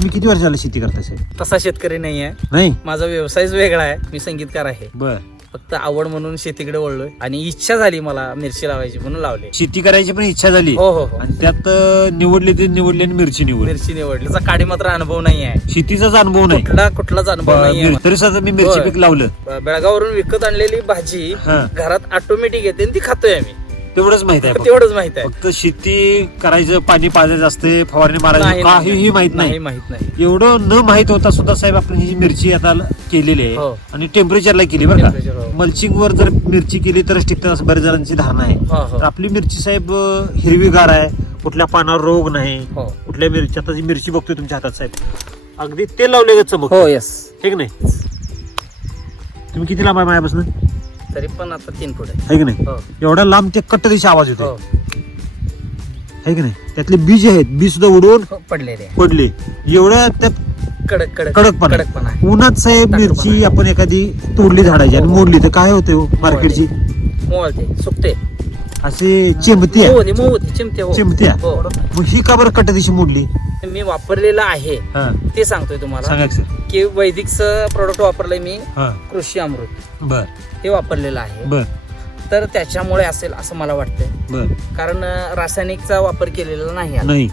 तुम्ही किती वर्ष झालं शेती करता साहेब? तसा शेतकरी नाही आहे नाही? माझा व्यवसायच वेगळा आहे. मी संगीतकार आहे. बर. फक्त आवड म्हणून शेतीकडे वळलोय. आणि इच्छा झाली मला मिरची लावायची म्हणून लावली. शेती करायची पण इच्छा झाली. हो हो हो. आणि त्यात अं, निवडली ते निवडली आणि मिरची निवडली. मिरची निवडली. त्याचा काडी मात्र अनुभव नाही आहे शेतीचाच अनुभव नाही. कुठला कुठलाच अनुभव नाही तरी सुद्धा मी मिरची होय. पीक लावलं. आहे बेळगाववरून विकत आणलेली भाजी हा. घरात ऑटोमॅटिक येते आणि ती खातोय आम्ही. तेवढंच माहीत आहे फक्त. तेवढंच माहीत आहे. फक्त शेती करायचं पाणी पाजायचं असते फवारणी मारायची नाही, नाही, काहीही माहीत नाही. माहीत नाही. एवढं न माहीत होता सुद्धा साहेब आपण ही जी मिरची आता केलेली हो. आहे आणि टेम्परेचरला केली बरं Temperature, का हो. मल्चिंग वर जर मिरची केली तरच टिकतं असं बऱ्याच जणांची धारणा आहे. हो हो. तर आपली मिरची साहेब अं, हिरवीगार आहे. कुठल्या पानावर रोग नाही. हो. कुठल्या मिरची आता जी मिरची बघतोय तुमच्या हातात साहेब अगदी तेल लावले चमक? हो येस हे की नाही? तुम्ही किती लांब आहे माझ्यापासून तरी पण आता तीन फूट आहे. आहे की नाही? हो. एवढा लांब ते कट्ट दिशी आवाज येतो हो. आहे की नाही? त्यातले बी जे आहेत. बी सुद्धा उडवून हो, पडलेले आहे. पडले. एवढ्या त्यात कडक कडक कडकपणा. कडकपणा आहे. उन्हात साहेब मिरची. आपण एखादी तोडली झाडाची आणि हो. मोडली तर काय होते हो? मार्केटची? मोळते सुकते. असे चिमती आहे मोहते चिमते हो. हो. मग ही का बरं कट्ट दिशी मोडली? मी वापरलेलं आहे हा. ते सांगतोय तुम्हाला. सांगा की. सर की वैदिकचं प्रोडक्ट वापरलंय मी हा. कृषी अमृत. बर. हे वापरलेलं आहे. बर. तर त्याच्यामुळे असेल असं मला वाटतंय. बर. कारण अं, रासायनिकचा वापर केलेला. नाही.